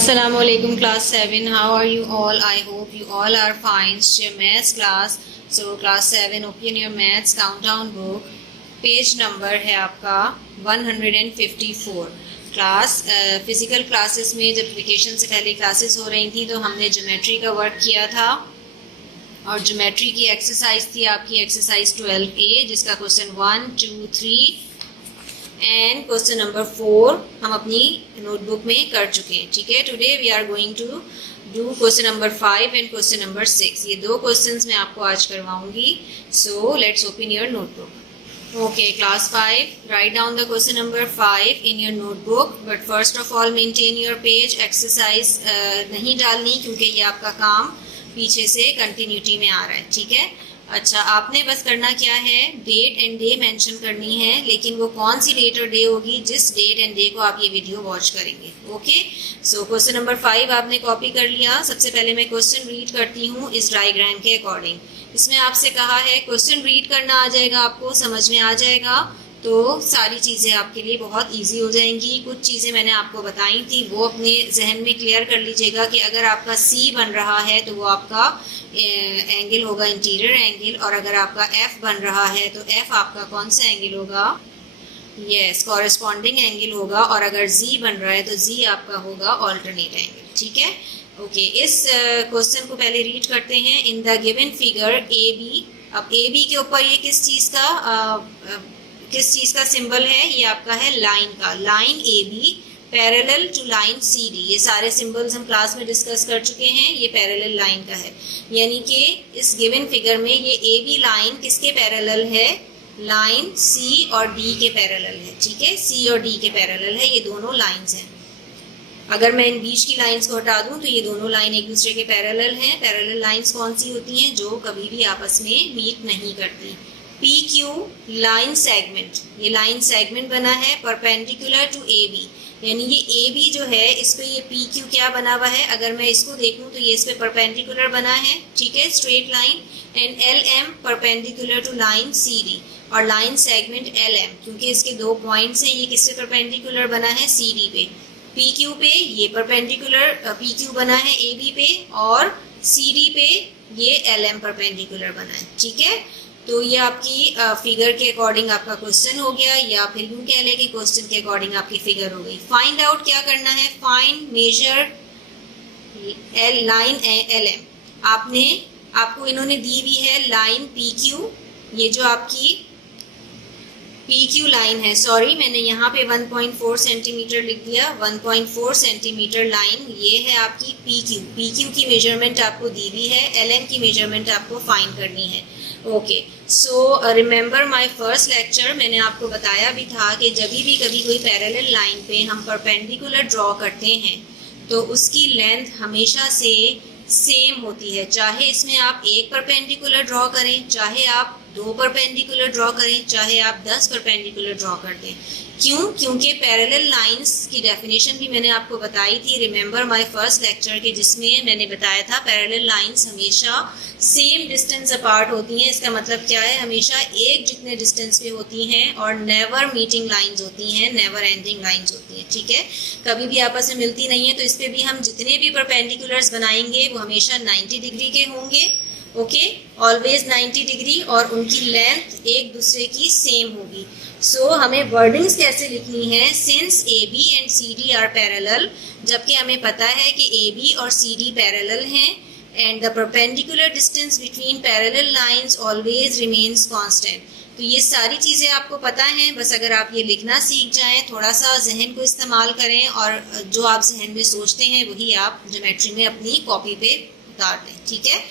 Assalamualaikum class 7. How are you all? I hope you all are fine. It's your maths class. So class 7, open your maths countdown book. Page number है आपका 154. Class physical classes में जब vacation से पहले classes हो रही थी तो हमने ज्योमेट्री का वर्क किया था और ज्योमेट्री की एक्सरसाइज थी आपकी एक्सरसाइज 12A जिसका क्वेश्चन 1, 2, 3 एंड क्वेश्चन नंबर 4 हम अपनी नोटबुक में कर चुके हैं. ठीक है, today we are going to do question number 5 and question number 6. ये दो क्वेश्चंस मैं आपको आज करवाऊंगी. So let's open your notebook. Okay class 5, right down the question number 5 in your notebook. But first of all maintain your page. Exercise नहीं डालनी क्योंकि ये आपका काम पीछे से कंटिन्यूटी में आ रहा है. ठीक है, अच्छा आपने बस करना क्या है, डेट एंड डे मेंशन करनी है, लेकिन वो कौन सी डेट और डे होगी जिस डेट एंड डे को आप ये वीडियो वॉच करेंगे. ओके, सो क्वेश्चन नंबर 5 आपने कॉपी कर लिया. सबसे पहले मैं क्वेश्चन रीड करती हूँ इस डायग्राम के अकॉर्डिंग. इसमें आपसे कहा है क्वेश्चन रीड करना आ जाएगा, आपको समझ में आ जाएगा तो सारी चीज़ें आपके लिए बहुत इजी हो जाएंगी. कुछ चीज़ें मैंने आपको बताई थी वो अपने जहन में क्लियर कर लीजिएगा कि अगर आपका सी बन रहा है तो वो आपका एंगल होगा इंटीरियर एंगल, और अगर आपका एफ बन रहा है तो एफ आपका कौन सा एंगल होगा, यस कॉरेस्पॉन्डिंग एंगल होगा, और अगर जी बन रहा है तो जी आपका होगा ऑल्टरनेट एंगल. ठीक है, ओके इस क्वेश्चन को पहले रीड करते हैं. In the given figure A B. अब ए बी के ऊपर ये किस चीज़ का सिंबल है, ये आपका है लाइन का. Line A B parallel to line C D. ये सारे सिंबल्स हम क्लास में डिस्कस कर चुके हैं. ये पैरेलल लाइन का है, यानी कि इस गिवन फिगर में ये ए बी लाइन किसके पैरेलल है, लाइन सी और डी के पैरेलल है. ठीक है, सी और डी के पैरेलल है, ये दोनों लाइंस हैं. अगर मैं इन बीच की लाइंस को हटा दूं तो ये दोनों लाइन एक दूसरे के पैरेलल हैं. पैरेलल लाइंस कौन सी होती हैं, जो कभी भी आपस में मीट नहीं करती. पी क्यू लाइन सेगमेंट, ये लाइन सेगमेंट बना है परपेंडिकुलर टू ए बी, यानी ये ए बी जो है इस पे ये पी क्यू क्या बना हुआ है, अगर मैं इसको देखूं तो ये इस पे परपेंडिकुलर बना है. ठीक है, straight line. And L M perpendicular to line C D, और लाइन सेगमेंट एल एम क्योंकि इसके दो पॉइंट्स हैं, ये किससे परपेंडिकुलर बना है, सी डी पे. पी क्यू पे ये परपेंडिकुलर पी क्यू बना है ए बी पे, और सी डी पे ये एल एम परपेंडिकुलर बना है. ठीक है, तो ये आपकी फिगर के अकॉर्डिंग आपका क्वेश्चन हो गया, या फिर यूँ कह लें कि क्वेश्चन के अकॉर्डिंग आपकी फिगर हो गई. फाइंड आउट क्या करना है, find measure L line L M. आपको इन्होंने दी हुई है लाइन पी क्यू. ये जो आपकी पी क्यू लाइन है, सॉरी मैंने यहाँ पे 1.4 सेंटीमीटर लिख दिया. 1.4 सेंटीमीटर लाइन ये है आपकी पी क्यू. पी क्यू की मेजरमेंट आपको दी हुई है, एल एम की मेजरमेंट आपको फाइंड करनी है. Okay, so remember my first lecture. मैंने आपको बताया भी था कि जब भी कभी कोई पैरेलल लाइन पे हम परपेंडिकुलर ड्रॉ करते हैं तो उसकी लेंथ हमेशा से सेम होती है, चाहे इसमें आप एक परपेंडिकुलर ड्रॉ करें, चाहे आप 2 परपेंडिकुलर ड्रॉ करें, चाहे आप 10 परपेंडिकुलर ड्रॉ कर दें. क्यों, क्योंकि पैरेलल लाइंस की डेफिनेशन भी मैंने आपको बताई थी. रिमेंबर माय फर्स्ट लेक्चर के जिसमें मैंने बताया था पैरेलल लाइंस हमेशा सेम डिस्टेंस अपार्ट होती हैं. इसका मतलब क्या है, हमेशा एक जितने डिस्टेंस पे होती हैं, और नेवर मीटिंग लाइंस होती हैं, नेवर एंडिंग लाइंस होती हैं. ठीक है, कभी भी आपस में मिलती नहीं है. तो इस पर भी हम जितने भी परपेंडिकुलर्स बनाएंगे वो हमेशा 90 डिग्री के होंगे. ओके, ऑलवेज 90 डिग्री, और उनकी लेंथ एक दूसरे की सेम होगी. सो हमें वर्डिंग्स कैसे लिखनी है, since A B and C D are parallel, जबकि हमें पता है कि ए बी और सी डी पैरेलल हैं. And the perpendicular distance between parallel lines always remains constant. तो ये सारी चीज़ें आपको पता हैं, बस अगर आप ये लिखना सीख जाएं, थोड़ा सा जहन को इस्तेमाल करें, और जो आप जहन में सोचते हैं वही आप ज्योमेट्री में अपनी कॉपी पे उतार दें. ठीक है,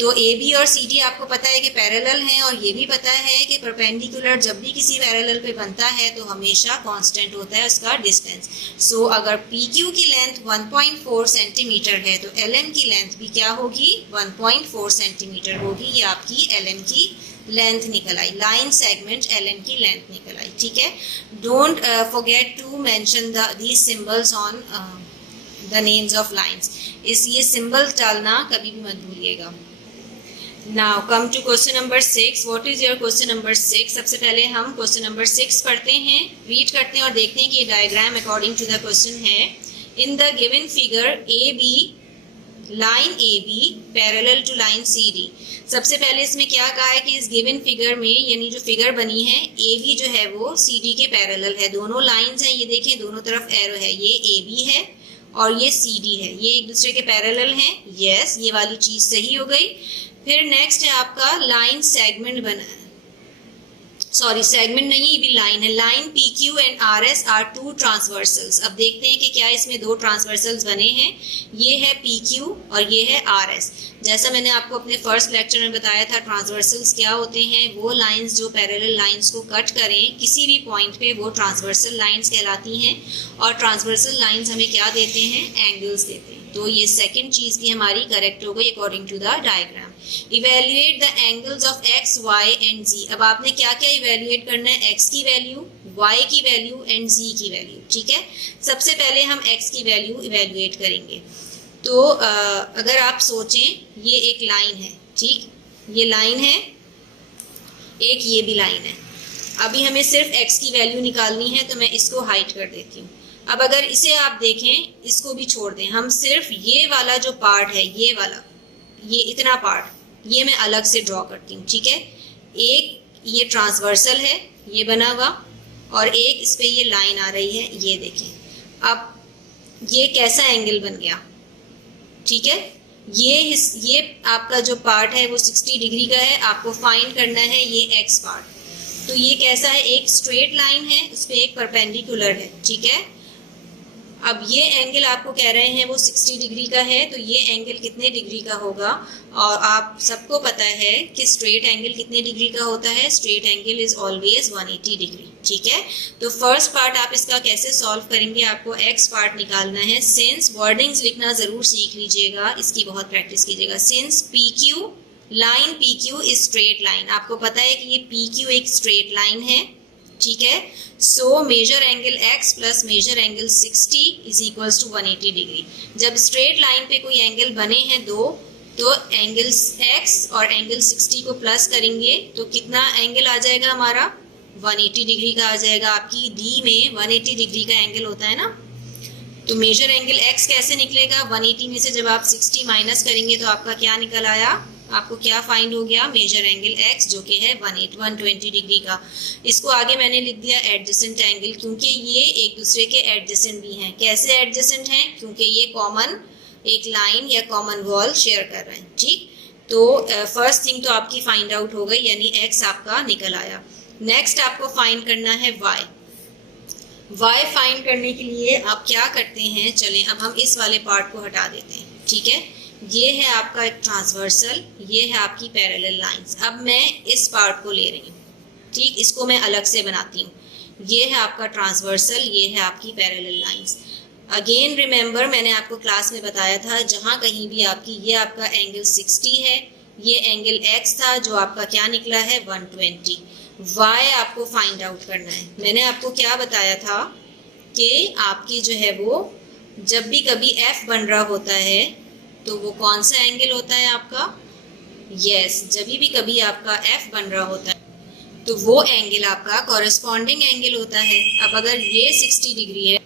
तो ए बी और सी डी आपको पता है कि पैरेलल हैं, और ये भी पता है कि परपेंडिकुलर जब भी किसी पैरेलल पे बनता है तो हमेशा कांस्टेंट होता है उसका डिस्टेंस. सो अगर पी क्यू की लेंथ 1.4 सेंटीमीटर है तो एल एम की लेंथ भी क्या होगी, 1.4 सेंटीमीटर होगी. ये आपकी एल एम की लेंथ निकल आई, लाइन सेगमेंट एल एम की लेंथ निकल आई. ठीक है, don't forget to mention these symbols on the names of lines. ये सिंबल डालना कभी भी मत भूलिएगा. Now come to question number 6. What is your question number 6? सबसे पहले हम क्वेश्चन नंबर 6 पढ़ते हैं, रीड करते हैं और देखते हैं कि ये diagram according to the question है. In the given figure A B, line A B parallel to line C D. सबसे पहले इसमें क्या कहा है कि इस गिवन फिगर में, यानी जो फिगर बनी है, ए बी जो है वो सी डी के पैरेलल है। दोनों लाइंस हैं, ये देखें दोनों तरफ एरो है, ये ए बी है और ये सी डी है, ये एक दूसरे के पैरेलल हैं। यस, ये वाली चीज सही हो गई। फिर नेक्स्ट है आपका लाइन सेगमेंट बना है, सॉरी सेगमेंट नहीं, ये भी लाइन है। Line P Q and R S are two transversals. अब देखते हैं कि क्या इसमें दो ट्रांसवर्सल्स बने हैं। ये है पी क्यू और ये है आर एस। जैसा मैंने आपको अपने फर्स्ट लेक्चर में बताया था, ट्रांसवर्सल्स क्या होते हैं, वो लाइंस जो पैरेलल लाइंस को कट करें किसी भी पॉइंट पे, वो ट्रांसवर्सल लाइंस कहलाती हैं। और ट्रांसवर्सल लाइंस हमें क्या देते हैं, एंगल्स देते हैं। तो ये सेकंड चीज भी हमारी करेक्ट हो गई according to the diagram. Evaluate the angles of X, Y and Z. अब आपने क्या क्या इवेल्युएट करना है, एक्स की वैल्यू, वाई की वैल्यू एंड जी की वैल्यू। ठीक है, सबसे पहले हम एक्स की वैल्यू इवेल्युएट करेंगे। तो अगर आप सोचें, ये एक लाइन है, ठीक, ये लाइन है, एक ये भी लाइन है। अभी हमें सिर्फ एक्स की वैल्यू निकालनी है, तो मैं इसको हाइड कर देती हूँ। अब अगर इसे आप देखें, इसको भी छोड़ दें, हम सिर्फ ये वाला जो पार्ट है, ये वाला, ये इतना पार्ट, ये मैं अलग से ड्रॉ करती हूँ। ठीक है, एक ये ट्रांसवर्सल है, ये बना हुआ, और एक इस पे ये लाइन आ रही है, ये देखें। अब ये कैसा एंगल बन गया, ठीक है, ये आपका जो पार्ट है वो 60 डिग्री का है। आपको फाइंड करना है ये एक्स पार्ट। तो ये कैसा है, एक स्ट्रेट लाइन है, उस पे एक परपेंडिकुलर है। ठीक है, अब ये एंगल आपको कह रहे हैं वो 60 डिग्री का है, तो ये एंगल कितने डिग्री का होगा। और आप सबको पता है कि स्ट्रेट एंगल कितने डिग्री का होता है, straight angle is always 180 degree. ठीक है, तो फर्स्ट पार्ट आप इसका कैसे सॉल्व करेंगे, आपको एक्स पार्ट निकालना है। सिंस वर्डिंग्स लिखना जरूर सीख लीजिएगा, इसकी बहुत प्रैक्टिस कीजिएगा। Since P Q, line P Q is straight line, आपको पता है कि ये पी क्यू एक स्ट्रेट लाइन है। ठीक है, so measure angle x plus measure angle 60 is equals to 180 degree. जब स्ट्रेट लाइन पे कोई एंगल बने हैं दो, तो एंगल x और एंगल 60 को प्लस करेंगे तो कितना एंगल आ जाएगा हमारा, 180 डिग्री का आ जाएगा। आपकी डी में 180 डिग्री का एंगल होता है ना, तो मेजर एंगल x कैसे निकलेगा, 180 में से जब आप 60 माइनस करेंगे तो आपका क्या निकल आया, आपको क्या फाइंड हो गया, मेजर एंगल x जो कि है 120 डिग्री का। इसको आगे मैंने लिख दिया एडजेसेंट एंगल, क्योंकि ये एक दूसरे के एडजेसेंट भी हैं। कैसे एडजेसेंट हैं, क्योंकि ये कॉमन एक लाइन या कॉमन वॉल शेयर कर रहे हैं। ठीक, तो फर्स्ट थिंग तो आपकी फाइंड आउट हो गई, यानी x आपका निकल आया। नेक्स्ट आपको फाइंड करना है y। y फाइंड करने के लिए आप क्या करते हैं, चलें अब हम इस वाले पार्ट को हटा देते हैं। ठीक है, ये है आपका एक ट्रांसवर्सल, ये है आपकी पैरेलल लाइंस। अब मैं इस पार्ट को ले रही हूँ, ठीक, इसको मैं अलग से बनाती हूँ। ये है आपका ट्रांसवर्सल, ये है आपकी पैरेलल लाइंस। अगेन रिमेंबर, मैंने आपको क्लास में बताया था, जहाँ कहीं भी आपकी, ये आपका एंगल 60 है, ये एंगल x था जो आपका क्या निकला है 120। y आपको फाइंड आउट करना है। मैंने आपको क्या बताया था कि आपकी जो है वो, जब भी कभी f बन रहा होता है तो वो कौन सा एंगल होता है आपका, यस, जब भी कभी आपका f बन रहा होता है तो वो एंगल आपका कॉरेस्पॉन्डिंग एंगल होता है। अब अगर ये 60 डिग्री है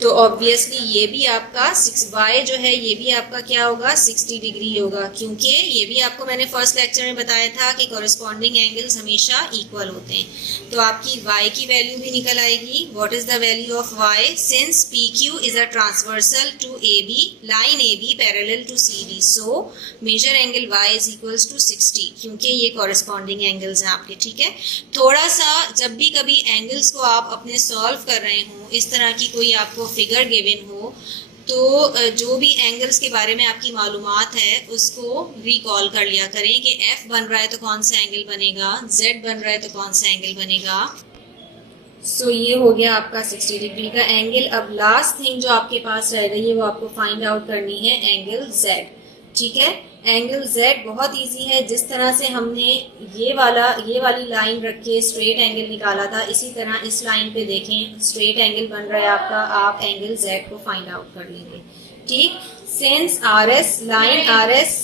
तो ऑब्वियसली ये भी आपका 6y जो है, ये भी आपका क्या होगा, 60 डिग्री होगा, क्योंकि ये भी आपको मैंने फर्स्ट लेक्चर में बताया था कि कॉरेस्पॉन्डिंग एंगल्स हमेशा इक्वल होते हैं। तो आपकी y की वैल्यू भी निकल आएगी। What is the value of y, since PQ is a transversal to AB, line AB parallel to CD, so measure angle y is equals to 60, क्योंकि ये कॉरेस्पॉन्डिंग एंगल्स हैं आपके। ठीक है, थोड़ा सा जब भी कभी एंगल्स को आप अपने सॉल्व कर रहे हो, इस तरह की कोई आपको फिगर गिवन हो, तो जो भी एंगल्स के बारे में आपकी मालूमात है उसको रिकॉल कर लिया करें कि f बन रहा है तो कौन सा एंगल बनेगा, z बन रहा है तो कौन सा एंगल बनेगा। सो ये हो गया आपका 60 डिग्री का एंगल। अब लास्ट थिंग जो आपके पास रह गई है वो आपको फाइंड आउट करनी है एंगल z। ठीक है, एंगल z बहुत इजी है। जिस तरह से हमने ये वाली लाइन रख के स्ट्रेट एंगल निकाला था, इसी तरह इस लाइन पे देखें स्ट्रेट एंगल बन रहा है आपका, आप एंगल z को फाइंड आउट कर लेंगे। ठीक, since RS, line RS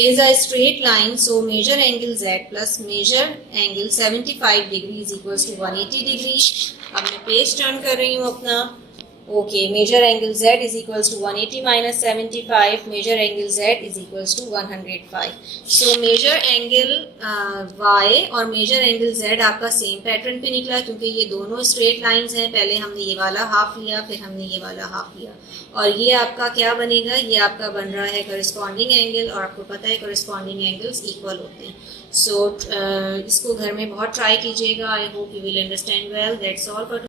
is a straight line, so measure angle z plus measure angle 75 degree is equals to 180 degree. अब मैं पेज टर्न कर रही हूँ अपना। Okay, measure angle Z is equals to 180 minus 75, measure angle Z is equals to 105। So measure angle Y और measure angle Z आपका same pattern पे निकला, क्योंकि ये दोनों स्ट्रेट लाइंस हैं। पहले हमने ये वाला हाफ लिया, फिर हमने ये वाला हाफ लिया, और ये आपका क्या बनेगा, ये आपका बन रहा है करस्पॉन्डिंग एंगल, और आपको पता है करस्पॉन्डिंग एंगल्स इक्वल होते हैं। सो इसको घर में बहुत ट्राई कीजिएगा। I hope you will understand well. That's all for